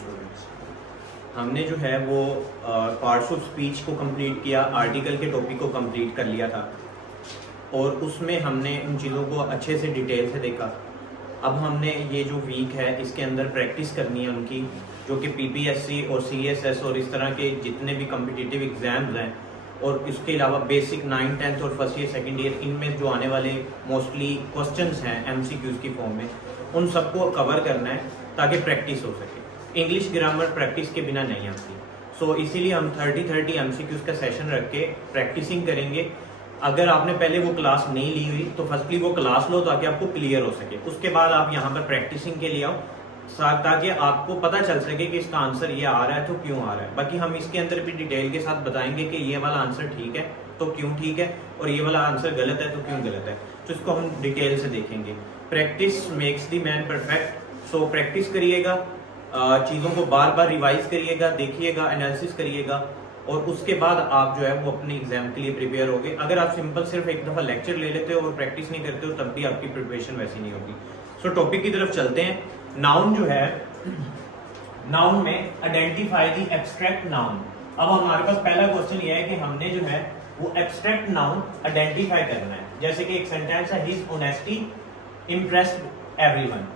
Students, हमने जो है वो पार्ट्स ऑफ स्पीच को कंप्लीट किया, आर्टिकल के टॉपिक को कंप्लीट कर लिया था और उसमें हमने उन चीज़ों को अच्छे से डिटेल से देखा। अब हमने ये जो वीक है इसके अंदर प्रैक्टिस करनी है उनकी, जो कि पीपीएससी और सीएसएस और इस तरह के जितने भी कम्पिटिटिव एग्जाम्स हैं और इसके अलावा बेसिक 9th 10th और फर्स्ट ईयर सेकेंड ईयर, इनमें जो आने वाले मोस्टली क्वेश्चंस हैं एमसीक्यूज की फॉर्म में, उन सबको कवर करना है ताकि प्रैक्टिस हो सके। इंग्लिश ग्रामर प्रैक्टिस के बिना नहीं आती, सो इसीलिए हम 30-30 एमसीक्यूज का सेशन रख के प्रैक्टिसिंग करेंगे। अगर आपने पहले वो क्लास नहीं ली हुई तो फर्स्टली वो क्लास लो ताकि आपको क्लियर हो सके, उसके बाद आप यहाँ पर प्रैक्टिसिंग के लिए आओ ताकि आपको पता चल सके कि इसका आंसर ये आ रहा है तो क्यों आ रहा है। बाकी हम इसके अंदर भी डिटेल के साथ बताएंगे कि ये वाला आंसर ठीक है तो क्यों ठीक है और ये वाला आंसर गलत है तो क्यों गलत है, तो इसको हम डिटेल से देखेंगे। Practice makes the man perfect, so practice करिएगा, चीज़ों को बार बार रिवाइज करिएगा, देखिएगा, एनालिसिस करिएगा और उसके बाद आप जो है वो अपने एग्जाम के लिए प्रिपेयर होगे। अगर आप सिंपल सिर्फ एक दफ़ा लेक्चर ले लेते हो और प्रैक्टिस नहीं करते हो तब भी आपकी प्रिपरेशन वैसी नहीं होगी। सो टॉपिक की तरफ चलते हैं। नाउन जो है, नाउन में आइडेंटिफाई द एब्स्ट्रैक्ट नाउन। अब हमारे पास पहला क्वेश्चन ये है कि हमने जो है वो एब्स्ट्रैक्ट नाउन आइडेंटिफाई करना है। जैसे कि एक सेंटेंस है, हिज ऑनेस्टी इम्प्रेस्ड एवरीवन।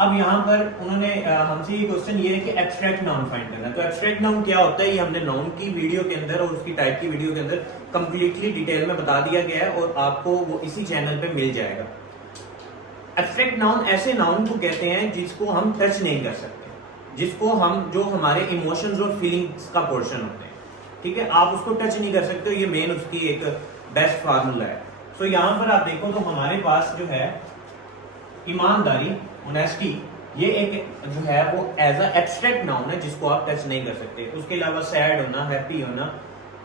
अब यहाँ पर उन्होंने हमसे ये क्वेश्चन ये है कि एब्स्ट्रैक्ट नाउन फाइंड करना है। तो एब्स्ट्रैक्ट नाउन क्या होता है, ये हमने नाउन की वीडियो के अंदर और उसकी टाइप की वीडियो के अंदर कंप्लीटली डिटेल में बता दिया गया है और आपको वो इसी चैनल पे मिल जाएगा। एब्स्ट्रैक्ट नाउन ऐसे नाउन को कहते हैं जिसको हम टच नहीं कर सकते, जिसको हम, जो हमारे इमोशंस और फीलिंग्स का पोर्शन होते हैं, ठीक है, आप उसको टच नहीं कर सकते। ये मेन उसकी एक बेस्ट फार्मूला है। सो यहाँ पर आप देखो तो हमारे पास जो है ईमानदारी, ऑनेस्टी, ये एक जो है वो एज अ एब्स्ट्रैक्ट नाउन है जिसको आप टच नहीं कर सकते। उसके अलावा सैड होना, हैप्पी होना,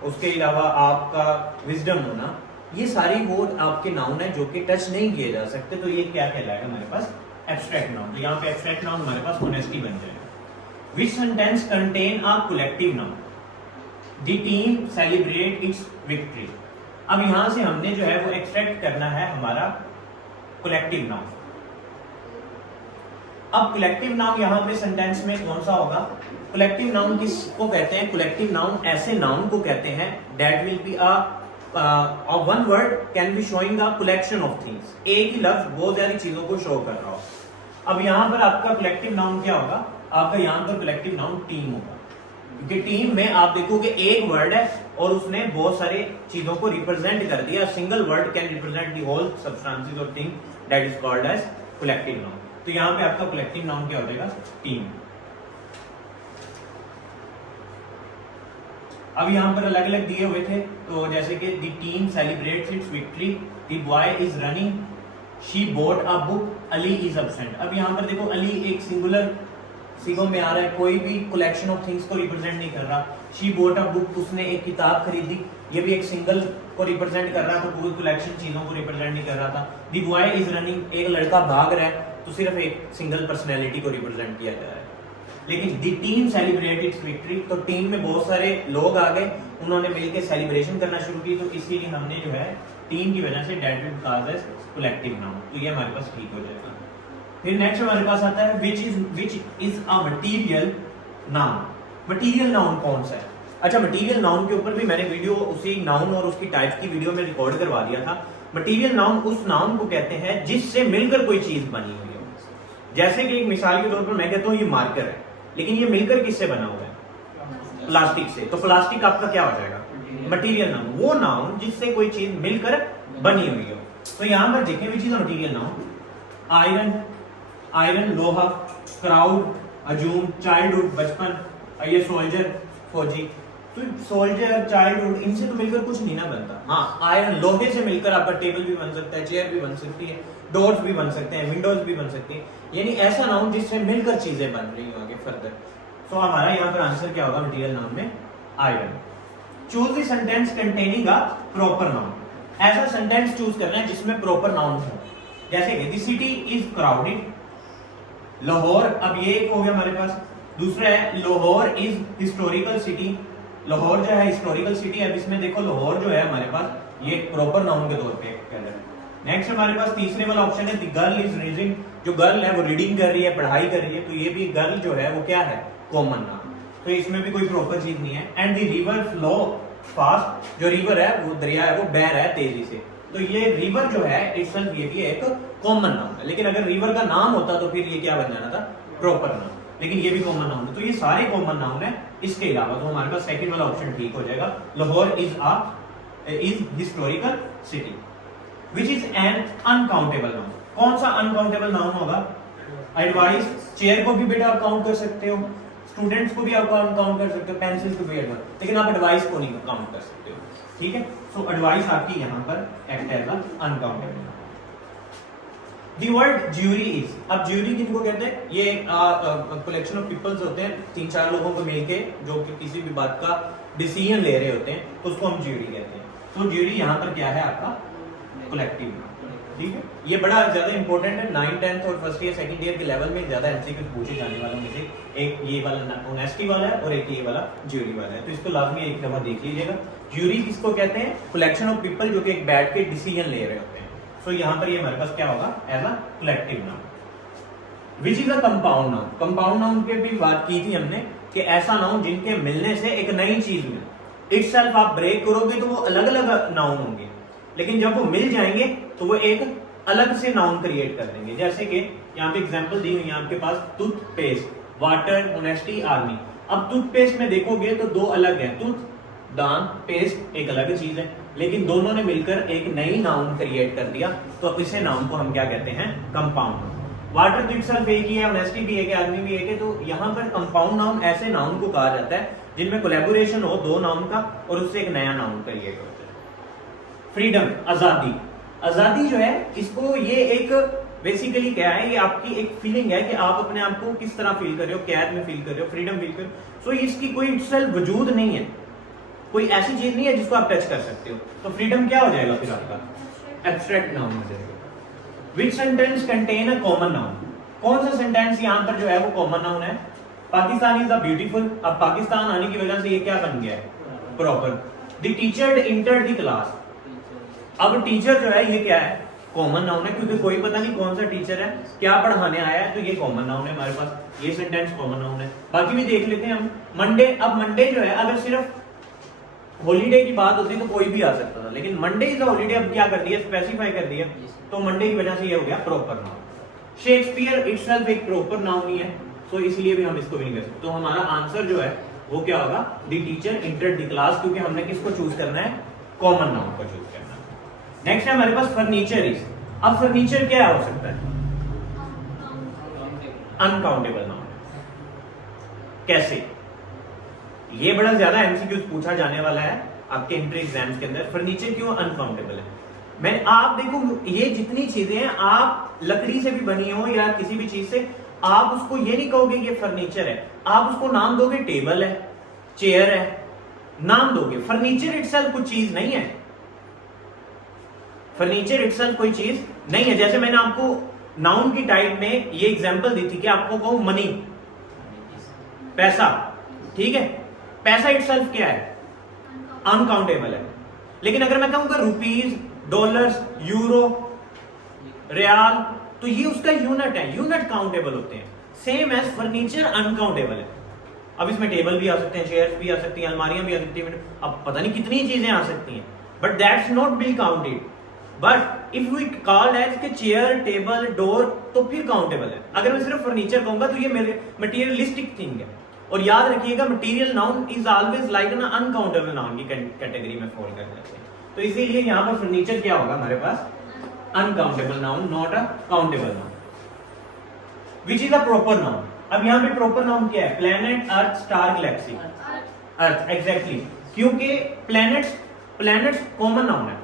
उसके अलावा आपका विजडम होना, ये सारी वो आपके नाउन है जो कि टच नहीं किए जा सकते। तो ये क्या कहलाएगा हमारे पास एब्स्ट्रैक्ट नाउन। तो यहाँ पे एब्स्ट्रैक्ट नाउन हमारे पास ऑनेस्टी बन जाएगा। विच sentence contain a collective noun, the team celebrate it's victory. अब यहां से हमने जो है वो एक्सट्रैक्ट करना है हमारा कलेक्टिव नाउन। अब कलेक्टिव नाउन यहाँ पे सेंटेंस में कौन सा होगा? कलेक्टिव नाउन किसको कहते हैं? कलेक्टिव नाउन ऐसे नाउन को कहते हैं that will be one word can be showing a collection of things. एक ही लफ्ज बहुत सारी चीजों को शो कर रहा हो। अब यहाँ पर आपका कलेक्टिव नाउन क्या होगा? आपका यहाँ पर कलेक्टिव नाउन टीम होगा, क्योंकि टीम में आप देखोगे एक वर्ड है और उसने बहुत सारी चीजों को रिप्रेजेंट कर दिया। Single word can represent the whole substances और thing, that is called as collective noun. तो यहाँ पे आपका कलेक्टिव नाउन क्या हो जाएगा? टीम। अब यहाँ पर अलग अलग दिए हुए थे, तो जैसे कि the team celebrates it's victory, the boy is running, she boat a book, Ali is absent. अब यहाँ पर देखो अली एक सिंगुलर सिगो में आ रहा है, कोई भी कलेक्शन ऑफ थिंग्स को रिप्रेजेंट नहीं कर रहा। शी बोट अ बुक, उसने एक किताब खरीदी, ये भी एक सिंगल को रिप्रेजेंट कर रहा था, पूरी कलेक्शन चीजों को रिप्रेजेंट नहीं कर रहा था। द बॉय इज रनिंग, एक लड़का भाग रहा है, तो सिर्फ एक सिंगल पर्सनैलिटी को रिप्रेजेंट किया जा रहा है। लेकिन the team celebrate it's victory, तो टीम में बहुत सारे लोग आ गए, उन्होंने मिलकर सेलिब्रेशन करना शुरू की, तो इसीलिए हमने जो है टीम की वजह से that will cause as collective noun. तो ये हमारे पास ठीक हो जाएगा। फिर नेक्स्ट हमारे पास आता है विच is a material noun. Material noun कौन सा है? अच्छा, मटीरियल नाउन के ऊपर भी मैंने वीडियो उसी नाउन और उसकी टाइप की वीडियो में रिकॉर्ड करवा दिया था। मटीरियल नाउन उस नाउन को कहते हैं जिससे मिलकर कोई चीज बनी हुई हो। जैसे कि एक मिसाल के तौर पर मैं कहता हूँ ये मार्कर है, लेकिन ये मिलकर किससे बना हुआ है? प्लास्टिक से। तो प्लास्टिक आपका क्या हो जाएगा? Material noun. वो नाउन जिससे कोई चीज मिलकर बनी हुई हो। तो यहाँ पर देखें विच is a material noun. Iron लोहा, क्राउड अजूम, चाइल्डहुड बचपन, ये सोल्जर फौजी। तो सोल्जर, चाइल्डहुड, इनसे तो मिलकर कुछ नहीं ना बनता। हाँ, आयरन लोहे से मिलकर आपका टेबल भी बन सकता है, चेयर भी बन सकती है, डोर्स भी बन सकते हैं, विंडोज भी बन सकती है। यानी ऐसा नाउन जिससे मिलकर चीजें बन रही हो आगे फर्दर। तो हमारा यहाँ पर आंसर क्या होगा मटीरियल नाउन में? Iron. Choose the sentence containing a proper noun. ऐसा सेंटेंस चूज करना है जिसमें प्रॉपर नाउन हो। जैसे कि the city is crowded, Lahore. अब ये एक हो गया हमारे पास। दूसरा है Lahore is historical city. Lahore जो है हिस्टोरिकल सिटी है। अब इसमें देखो लाहौर जो है हमारे पास ये प्रॉपर नाउन के तौर पे कह रहे हैं। नेक्स्ट हमारे पास तीसरे वाला ऑप्शन है द गर्ल इज रीडिंग, जो गर्ल है वो रीडिंग कर रही है, पढ़ाई कर रही है, तो ये भी गर्ल जो है वो क्या है, कॉमन नाउन। तो इसमें भी कोई प्रॉपर चीज नहीं है। And the river flow fast, जो रिवर है वो दरिया है वो बह रहा है तेजी से, तो ये रिवर जो है इटसेल्फ ये भी एक कॉमन नाउन है। लेकिन अगर रिवर का नाम होता तो फिर ये क्या बन जाना था, प्रॉपर नाउन, लेकिन ये भी कॉमन नाउन है। तो ये सारे कॉमन नाउन है। इसके अलावा तो हमारे पास सेकंड वाला ऑप्शन ठीक हो जाएगा, Lahore is historical city which is an uncountable noun. कौन सा अनकाउंटेबल नाउन होगा, एडवाइस, चेयर को भी बेटा आप काउंट कर सकते हो, स्टूडेंट्स को भी आप काउंट कर सकते हो, पेंसिल को भी एडवाइस, लेकिन आप एडवाइस को नहीं काउंट कर सकते हो, ठीक है। सो एडवाइस आपकी यहाँ पर act as uncountable. The word jury is, अब ज्यूरी किनको कहते हैं, ये कलेक्शन ऑफ पीपल्स होते हैं, 3-4 लोगों को मिलके जो कि किसी भी बात का डिसीजन ले रहे होते हैं, तो उसको हम ज्यूरी कहते हैं। तो ज्यूरी यहाँ पर क्या है आपका कलेक्टिव, ठीक है। ये बड़ा ज्यादा इंपॉर्टेंट है, 9th 10th और फर्स्ट ईयर सेकंड ईयर के लेवल में ज्यादा एमसीक्यू पूछे जाने वालों में से एक ये वाला ऑनेस्टी वाला है और एक ये वाला ज्यूरी वाला है, तो इसको लाजमी एक दफा देख लीजिएगा। ज्यूरी किसको कहते हैं, कलेक्शन ऑफ पीपल जो कि एक बैठ के डिसीजन ले रहे होते हैं। तो यहाँ पर ये हमारे पास क्या होगा, as a collective noun. Which is a compound noun, compound noun पे भी बात की थी हमने कि ऐसा नाउन जिनके मिलने से एक नई चीज मिले। इटसेल्फ आप ब्रेक करोगे तो वो अलग अलग नाउन होंगे, लेकिन जब वो मिल जाएंगे तो वो एक अलग से नाउन क्रिएट कर देंगे। जैसे कि यहाँ पे एग्जांपल दी हुई है आपके पास, टूथपेस्ट, वाटर, ऑनेस्टी, आर्मी। अब टूथपेस्ट में देखोगे तो दो अलग है, टूथ, दांत, पेस्ट एक अलग चीज है, लेकिन दोनों ने मिलकर एक नई नाउन क्रिएट कर दिया, तो इसे नाउन को हम क्या कहते हैं, कंपाउंड। वाटर तो इटसेल्फ एक ही है, ऑनेस्टी भी एक है, आदमी भी एक है, तो यहाँ पर कंपाउंड नाउन ऐसे नाउन को कहा जाता है जिनमें कोलैबोरेशन हो दो नाउन का और उससे एक नया नाउन क्रिएट होता है। फ्रीडम, आजादी, आजादी जो है इसको ये एक बेसिकली क्या है, ये आपकी एक फीलिंग है कि आप अपने आप को किस तरह फील कर रहे हो, कैद में फील कर रहे हो, फ्रीडम फील कर रहे हो। सो इसकी कोई इटसेल्फ वजूद नहीं है, कोई ऐसी चीज नहीं है जिसको आप टच कर सकते हो, तो फ्रीडम क्या हो जाएगा फिर आपका, एब्स्ट्रैक्ट नाउन हो जाएगा। विच sentence contain a common noun, कौन सा सेंटेंस यहाँ पर जो है वो कॉमन नाउन है, पाकिस्तान इज अ ब्यूटीफुल। अब पाकिस्तान आने की वजह से ये क्या बन गया है, proper. The teacher entered the class, अब टीचर जो है ये क्या है, कॉमन नाउन है, क्योंकि कोई पता नहीं कौन सा टीचर है, क्या पढ़ाने आया है, तो ये कॉमन नाउन है हमारे पास, ये सेंटेंस कॉमन नाउन है। बाकी भी देख लेते हैं हम। मंडे, अब मंडे जो है अगर सिर्फ हॉलीडे की बात होती तो कोई भी आ सकता था, लेकिन मंडे इज अ हॉलीडे, अब क्या कर दिया, स्पेसिफाई कर दिया, तो मंडे की वजह से ये हो गया प्रॉपर नाउन। शेक्सपियर इटसेल्फ एक प्रॉपर नाउन ही है, तो इसलिए भी हम इसको भी नहीं कर सकते। तो हमारा आंसर जो है वो क्या होगा, the teacher entered the class, क्योंकि हमने किसको चूज करना है, कॉमन नाउन को चूज करना है। नेक्स्ट है हमारे पास फर्नीचर इज। अब फर्नीचर क्या हो सकता है, अनकाउंटेबल नाउन। कैसे, ये बड़ा ज्यादा एमसीक्यूज पूछा जाने वाला है आपके इंटर एग्जाम्स के अंदर। फर्नीचर क्यों अनकाउंटेबल है, मैं आप देखो ये जितनी चीजें हैं, आप लकड़ी से भी बनी हो या किसी भी चीज से, आप उसको ये नहीं कहोगे ये फर्नीचर है, आप उसको नाम दोगे टेबल है, चेयर है, नाम दोगे। फर्नीचर इटसेल्फ कुछ चीज नहीं है, फर्नीचर इटसेल्फ कोई चीज नहीं है। जैसे मैंने आपको नाउन की टाइप में ये एग्जांपल दी थी कि आपको कहूं मनी, पैसा, ठीक है, पैसा इटसेल्फ क्या है, अनकाउंटेबल है। लेकिन अगर मैं कहूंगा रुपीज, डॉलर्स, यूरो, रियाल, तो ये उसका यूनिट है, यूनिट काउंटेबल होते हैं। सेम एज फर्नीचर अनकाउंटेबल है। अब इसमें टेबल भी आ सकते हैं, चेयर्स भी आ सकती हैं, अलमारियां भी आ सकती हैं, अब पता नहीं कितनी चीजें आ सकती हैं, but that's not be counted. But if we call as के चेयर, टेबल, डोर, तो फिर काउंटेबल है। अगर मैं सिर्फ फर्नीचर कहूंगा तो ये मेरे मटेरियलिस्टिक थिंग है। और याद रखिएगा material noun is always like an uncountable noun की कैटेगरी में फॉल कर जाते हैं। तो इसीलिए यहाँ पर फर्नीचर क्या होगा हमारे पास, uncountable noun, not a countable noun. Which is a proper noun, अब यहाँ पे प्रॉपर नाउन क्या है, planet, earth, star, galaxy. Earth, exactly, क्योंकि प्लैनेट्स कॉमन नाउन है।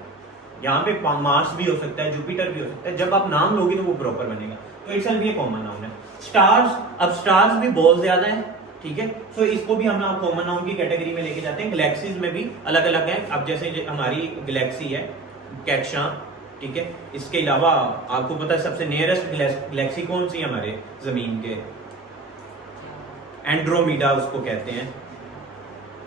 यहाँ पे मार्स भी हो सकता है, जुपिटर भी हो सकता है, जब आप नाम लोगे तो वो प्रॉपर बनेगा, तो इट्स भी कॉमन नाउन है। स्टार्स, अब स्टार्स भी बहुत ज्यादा है, ठीक है, सो इसको भी हम कॉमन नाउन की कैटेगरी में लेके जाते हैं। गैलेक्सीज में भी अलग अलग है, अब जैसे हमारी गैलेक्सी है कैक्शा, ठीक है, इसके अलावा आपको पता है सबसे नियरेस्ट गैलेक्सी कौन सी है हमारे जमीन के, एंड्रोमीडा उसको कहते हैं।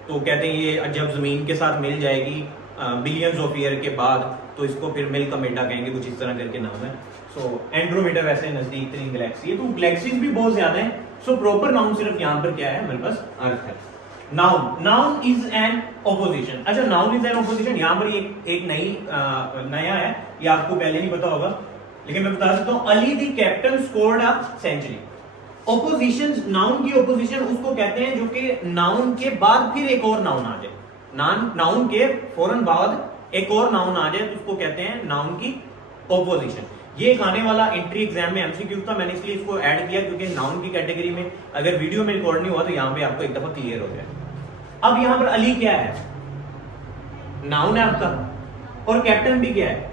तो कहते हैं ये जब जमीन के साथ मिल जाएगी बिलियंस ऑफ ईयर के बाद, तो इसको फिर मिल्कोमेटा कहेंगे, कुछ इस तरह करके नाम है। सो एंड्रोमेडा वैसे नजदीक तरीन गैलेक्सी है, तो गैलेक्सीज भी बहुत ज्यादा है। सो प्रॉपर नाउन सिर्फ यहाँ पर क्या है हमारे पास, अर्थ है। Noun, noun is an opposition. अच्छा, नाउन इज एन ऑपोजिशन, यहाँ पर एक नया है, ये आपको पहले नहीं पता होगा, लेकिन मैं बता सकता हूँ। Ali the captain scored a century. Opposition, noun की ऑपोजिशन उसको कहते हैं जो कि नाउन के बाद फिर एक और नाउन आ जाए, नाउन के फौरन बाद एक और नाउन आ जाए, तो उसको कहते हैं नाउन की ऑपोजिशन। ये एक आने वाला एंट्री एग्जाम में एमसीक्यू था, मैंने इसलिए इसको ऐड किया क्योंकि नाउन की कैटेगरी में अगर वीडियो में रिकॉर्ड नहीं हुआ तो यहाँ पे आपको एक दफा क्लियर हो जाए। अब यहाँ पर अली क्या है, नाउन है आपका, और कैप्टन भी क्या है,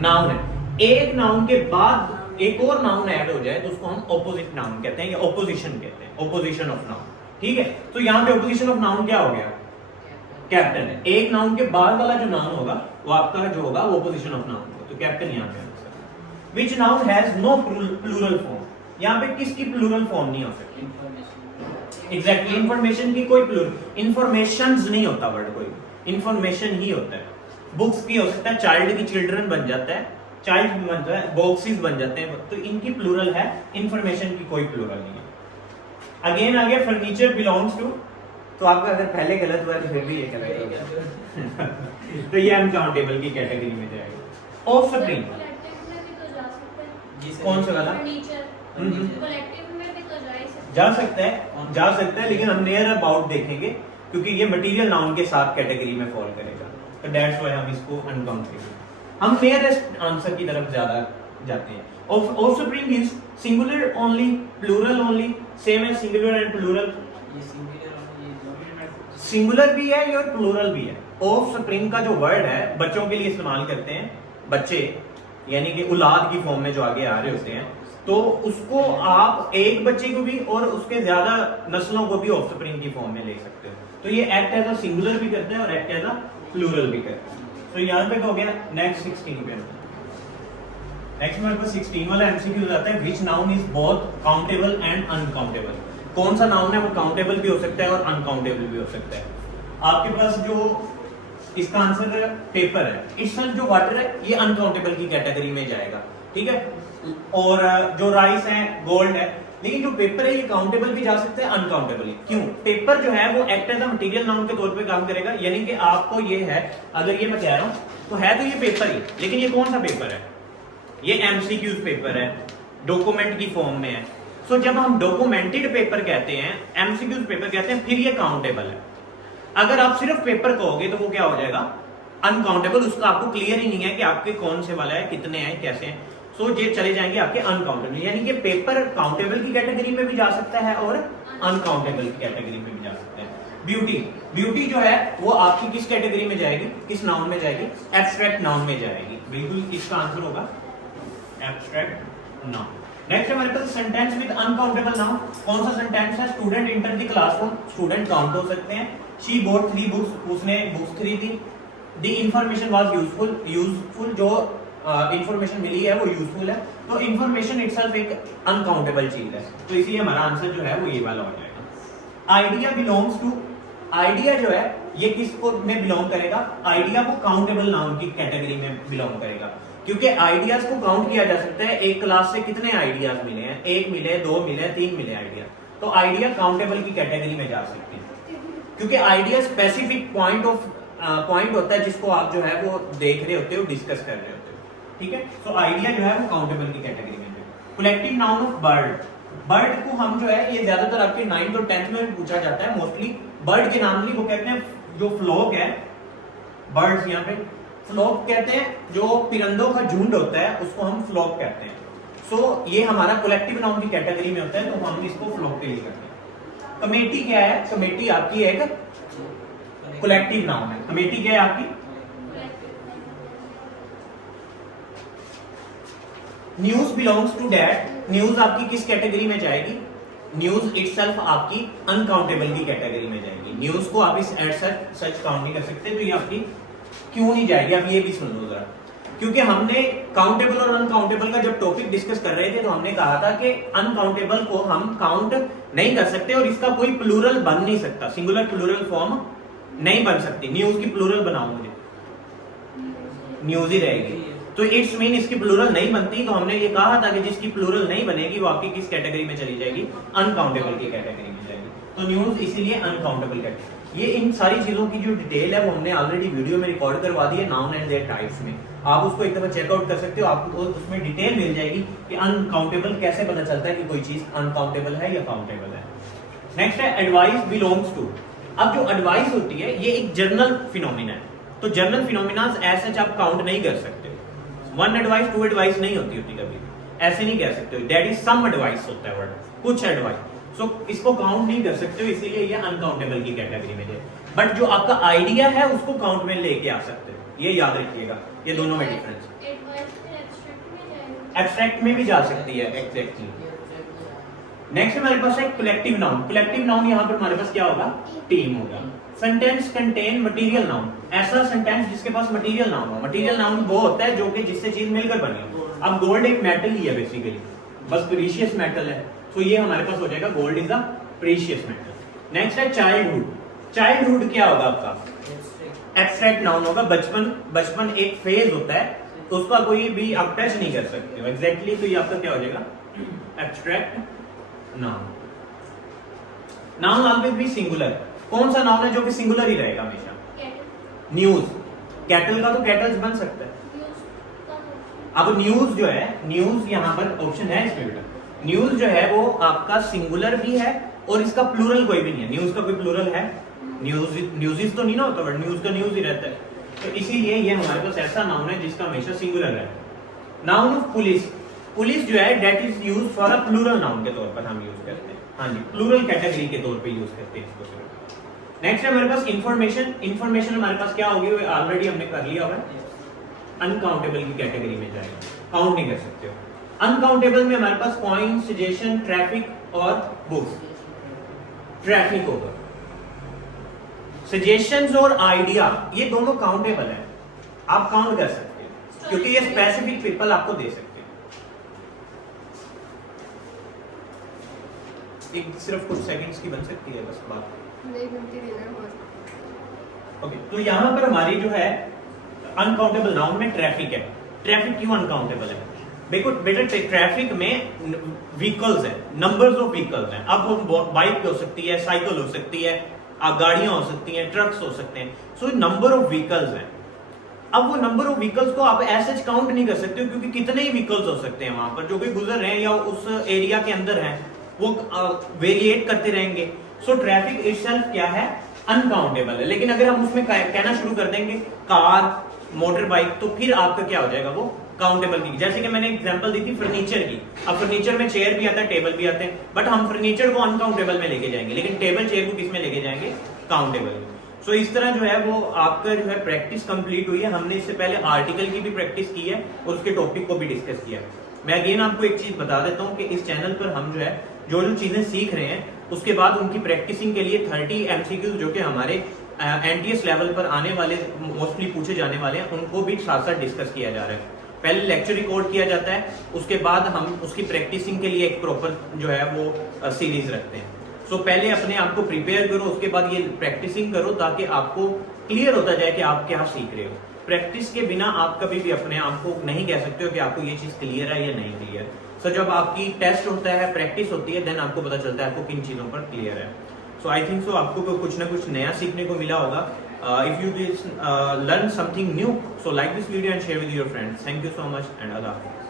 नाउन है। एक नाउन के बाद एक और नाउन ऐड हो जाए तो उसको हम ऑपोजिट नाउन कहते हैं या ऑपोजिशन कहते हैं, ऑपोजिशन ऑफ नाउन। ठीक है, तो यहाँ पे ऑपोजिशन ऑफ नाउन क्या हो गया, कैप्टन है। एक नाउन के बाद वाला जो नाउन होगा वो आपका जो होगा वो ऑपोजिशन ऑफ नाउन होगा, तो कैप्टन यहाँ पे। Which noun has no plural form? यहाँ पे किसकी प्लूरल फॉर्म नहीं हो सकती? एग्जैक्टली, इंफॉर्मेशन की कोई प्लूरल, इंफॉर्मेशंस नहीं होता वर्ड, कोई इंफॉर्मेशन ही होता है। बुक्स की हो सकता है, चाइल्ड की चिल्ड्रन बन जाता है, चाइल्ड बन जाता है, बॉक्सेस बन जाते हैं, तो इनकी प्लूरल है, इंफॉर्मेशन की कोई प्लूरल नहीं है। अगेन आ गया फर्नीचर बिलोंग्स टू, तो आपका अगर पहले गलत हुआ तो फिर भी ये गलत हो गया तो ये अनकाउंटेबल की कैटेगरी में जाएगा। ऑफस्प्रिंग कौन सा वाला, कलेक्टिव में भी तो जा सकता है, लेकिन हम नियर अबाउट देखेंगे क्योंकि ये मटेरियल नाउन के साथ कैटेगरी में फॉल करेगा, तो दैट्स व्हाई हम इसको अनकाउंटेबल, हम नियरेस्ट आंसर की तरफ ज्यादा जाते हैं। Offspring is singular only, plural only, same as singular and plural. Singular भी है और प्लूरल भी है। ऑफस्प्रिंग का जो वर्ड है बच्चों के लिए इस्तेमाल करते हैं, बच्चे यानी कि औलाद की फॉर्म में जो आगे आ रहे होते हैं, तो उसको आप एक बच्चे को भी और उसके ज्यादा नस्लों को भी ऑफस्प्रिंग की फॉर्म में ले सकते हो। तो ये एक्ट एज अ सिंगुलर भी करते हैं और एक्ट एज अ प्लूरल भी करते हैं। तो यहाँ पे हो गया नेक्स्ट 16 पे। नेक्स्ट हमारे पास 16 वाला एमसीक्यू आता है, which noun is both countable and uncountable. कौन सा नाउन है वो काउंटेबल भी हो सकता है और अनकाउंटेबल भी हो सकता है। आपके पास जो इसका आंसर है पेपर है, इट्सल्फ जो वाटर है ये अनकाउंटेबल की कैटेगरी में जाएगा, ठीक है। और जो राइस है, गोल्ड है, लेकिन जो पेपर है ये काउंटेबल भी जा सकता है, अनकाउंटेबल। क्यों? पेपर जो है वो act as a material noun के तौर पे काम करेगा, यानी कि आपको ये है, अगर ये मैं कह रहा हूं तो है तो ये पेपर ही, लेकिन ये कौन सा पेपर है, ये एमसीक्यूज पेपर है, डॉक्यूमेंट की फॉर्म में है। सो जब हम डॉक्यूमेंटेड पेपर कहते हैं, एमसीक्यूज पेपर कहते हैं, फिर ये काउंटेबल है। अगर आप सिर्फ पेपर कहोगे तो वो क्या हो जाएगा, अनकाउंटेबल। उसका आपको क्लियर ही नहीं है कि आपके कौन से वाला है, कितने हैं, कैसे हैं, सो ये चले जाएंगे आपके अनकाउंटेबल। यानी कि पेपर काउंटेबल की कैटेगरी में भी जा सकता है और अनकाउंटेबल की कैटेगरी में भी जा सकता है। ब्यूटी, ब्यूटी जो है वो आपकी किस कैटेगरी में जाएगी, किस नाउन में जाएगी, एब्स्ट्रैक्ट नाउन में जाएगी। बिल्कुल इसका आंसर होगा एब्स्ट्रैक्ट नाउन। नेक्स्ट हमारे पास सेंटेंस विद अनकाउंटेबल नाउन। कौन सा सेंटेंस है, student enter the classroom, student count हो सकते हैं। शी बोट 3 बुक्स, उसने बुक्स खरीदी। The information was useful, useful जो इंफॉर्मेशन मिली है वो यूजफुल है, तो इंफॉर्मेशन इटसेल्फ एक अनकाउंटेबल चीज है, तो इसलिए हमारा आंसर जो है वो ये वाला हो जाएगा। आइडिया बिलोंग्स टू, आइडिया जो है ये किसको में बिलोंग करेगा, आइडिया को काउंटेबल नाउन की कैटेगरी में बिलोंग करेगा, क्योंकि आइडियाज को काउंट किया जा सकता है। एक क्लास से कितने आइडियाज मिले हैं, 1 मिले, 2 मिले, 3 मिले आइडिया, तो आइडिया काउंटेबल की कैटेगरी में जा सकते हैं, क्योंकि आइडिया स्पेसिफिक पॉइंट होता है जिसको आप जो है वो देख रहे होते हो, डिस्कस कर रहे होते हो, ठीक है। सो आइडिया जो है वो काउंटेबल की कैटेगरी में है। Collective noun of bird, bird को हम जो है ये ज्यादातर आपके 9th और 10th में पूछा जाता है मोस्टली। बर्ड के नाम नहीं, वो कहते हैं जो फ्लॉक है, बर्ड्स यहाँ पे फ्लॉक कहते हैं, जो परिंदों का झुंड होता है उसको हम फ्लॉक कहते हैं। सो ये हमारा कलेक्टिव नाउन की कैटेगरी में होता है, तो हम इसको फ्लॉक पे यूज करते हैं। कमेटी क्या है, कमेटी आपकी एक कलेक्टिव नाउन है। कमेटी क्या है आपकी, news belongs to that, news आपकी किस कैटेगरी में जाएगी, न्यूज इटसेल्फ आपकी अनकाउंटेबल की कैटेगरी में जाएगी। न्यूज को आप इस एट सच काउंट नहीं कर सकते, तो ये आपकी क्यों नहीं जाएगी, आप ये भी सुन लो जरा। क्योंकि हमने काउंटेबल और अनकाउंटेबल का जब टॉपिक डिस्कस कर रहे थे तो हमने कहा था कि अनकाउंटेबल को हम काउंट नहीं कर सकते और इसका कोई प्लूरल बन नहीं सकता, सिंगुलर प्लूरल फॉर्म नहीं बन सकती। न्यूज की प्लूरल बनाओ मुझे, न्यूज ही रहेगी। तो इट्स मीन इसकी प्लूरल नहीं बनती, तो हमने ये कहा था कि जिसकी प्लूरल नहीं बनेगी वो आपकी किस कैटेगरी में चली जाएगी, अनकाउंटेबल की कैटेगरी में जाएगी। तो न्यूज इसीलिए अनकाउंटेबल कैटेगरी। ये इन सारी चीजों की जो डिटेल है वो हमने ऑलरेडी वीडियो में रिकॉर्ड करवा दी है, नाउन एंड देयर टाइप्स में। आप उसको एक दफा चेकआउट कर सकते हो, आपको उसमें डिटेल मिल जाएगी कि अनकाउंटेबल कैसे पता चलता है कि कोई चीज अनकाउंटेबल है या काउंटेबल है। नेक्स्ट है एडवाइस बिलोंग्स टू। अब जो एडवाइस होती है ये एक जनरल फिनोमिना है, तो जनरल फिनोमिना ऐसे आप काउंट नहीं कर सकते। वन एडवाइस टू एडवाइस नहीं होती कभी, ऐसे नहीं कह सकते। दैट इज सम एडवाइस होता है वर्ड, कुछ एडवाइस। सो इसको काउंट नहीं कर सकते हो, इसीलिए ये अनकाउंटेबल की कैटेगरी में है। बट जो आपका आइडिया है उसको काउंट में लेके आ सकते हो, ये याद रखिएगा, ये दोनों में डिफरेंस। एब्स्ट्रैक्ट में भी जा सकती है, एग्जैक्टली। नेक्स्ट हमारे पास है कलेक्टिव नाउन। कलेक्टिव नाउन यहाँ पर हमारे पास क्या होगा, टीम होगा। सेंटेंस कंटेन मटेरियल नाउन, ऐसा सेंटेंस जिसके पास मटेरियल नाउन हो। मटेरियल नाउन वो होता है जो कि जिससे चीज मिलकर बनी हो। अब गोल्ड एक मेटल ही है बेसिकली, बस प्रीशियस मेटल है, तो ये हमारे पास हो जाएगा gold is a precious metal. Next है चाइल्डहुड। चाइल्डहुड क्या होगा आपका, एब्स्ट्रैक्ट नाउन होगा। बचपन, बचपन एक फेज होता है, तो उसका कोई भी आप टच नहीं कर सकते हो एग्जैक्टली, तो ये आपका क्या हो जाएगा, एब्स्ट्रैक्ट नाउन। नाउन ऑलवेज भी सिंगुलर। कौन सा नाउन है जो कि सिंगुलर ही रहेगा हमेशा, न्यूज। कैटल का तो कैटल्स बन सकता है। अब न्यूज जो है, न्यूज यहाँ पर ऑप्शन है इसमें बेटा, न्यूज जो है वो आपका सिंगुलर भी है और इसका प्लूरल कोई भी नहीं है। न्यूज का कोई प्लूरल है, न्यूज, न्यूज़ तो नहीं ना होता, बट न्यूज का न्यूज ही रहता है। तो इसीलिए ये हमारे पास ऐसा नाउन है जिसका हमेशा सिंगुलर है। Noun of police. पुलिस जो है that is use for a plural noun के तौर पर हम यूज करते हैं, हाँ जी, प्लूरल कैटेगरी के तौर पे यूज करते हैं इसको। नेक्स्ट है हमारे पास इंफॉर्मेशन। इंफॉर्मेशन हमारे पास क्या होगी, वो ऑलरेडी हमने कर लिया हुआ है, अनकाउंटेबल की कैटेगरी में जाएगा, काउंट नहीं कर सकते हो। अनकाउंटेबल में हमारे पास कॉइन, सजेशन, ट्रैफिक और बुक्स। ट्रैफिक होगा, सजेशंस और आइडिया ये दोनों काउंटेबल है, आप काउंट कर सकते हो क्योंकि ये स्पेसिफिक पीपल आपको दे सकते हैं। एक सिर्फ कुछ सेकंड्स की बन सकती है बस बात, नहीं बनती देना। ओके, तो यहाँ पर हमारी जो है अनकाउंटेबल नाउन में ट्रैफिक है। ट्रैफिक क्यों अनकाउंटेबल है, देखो बेटा, ट्रैफिक में व्हीकल्स है, नंबर्स ऑफ व्हीकल्स हैं। अब वो बाइक हो सकती है, साइकिल हो सकती है, गाड़ियां हो सकती हैं, ट्रक्स हो सकते हैं। सो नंबर ऑफ व्हीकल्स हैं। अब वो नंबर ऑफ व्हीकल्स को आप ऐसे काउंट नहीं कर सकते हो क्योंकि कितने ही व्हीकल्स हो सकते हैं वहां पर जो भी गुजर रहे हैं या उस एरिया के अंदर हैं, वो वेरिएट करते रहेंगे। सो ट्रैफिक इटसेल्फ क्या है, अनकाउंटेबल है। लेकिन अगर हम उसमें कहना शुरू कर देंगे कार, मोटर बाइक, तो फिर आपका क्या हो जाएगा, वो काउंटेबल की। जैसे कि मैंने एग्जांपल दी थी फर्नीचर की। अब फर्नीचर में चेयर भी आता है, टेबल भी आते हैं, बट हम फर्नीचर को अनकाउंटेबल में लेके जाएंगे, लेकिन टेबल चेयर को किस में लेके जाएंगे, काउंटेबल। सो इस तरह जो है वो आपका जो है प्रैक्टिस कंप्लीट हुई है। हमने इससे पहले आर्टिकल की भी प्रैक्टिस की है और उसके टॉपिक को भी डिस्कस किया। मैं अगेन आपको एक चीज बता देता हूँ कि इस चैनल पर हम जो है जो चीजें सीख रहे हैं उसके बाद उनकी प्रैक्टिसिंग के लिए 30 MCQs जो कि हमारे NTS लेवल पर आने वाले मोस्टली पूछे जाने वाले हैं, उनको भी साथ साथ डिस्कस किया जा रहा है। पहले लेक्चर रिकॉर्ड किया जाता है, उसके बाद हम उसकी प्रैक्टिसिंग के लिए एक प्रॉपर जो है वो सीरीज रखते हैं। सो पहले अपने आप को प्रिपेयर करो, उसके बाद ये प्रैक्टिसिंग करो ताकि आपको क्लियर होता जाए कि आप क्या सीख रहे हो। प्रैक्टिस के बिना आप कभी भी अपने आप को नहीं कह सकते हो कि आपको ये चीज क्लियर है या नहीं क्लियर। सो जब आपकी टेस्ट होता है, प्रैक्टिस होती है, देन आपको पता चलता है आपको किन चीजों पर क्लियर है। सो आई थिंक सो आपको कुछ ना कुछ नया सीखने को मिला होगा। If you learn something new, so like this video and share with your friends. Thank you so much and Allah Hafiz.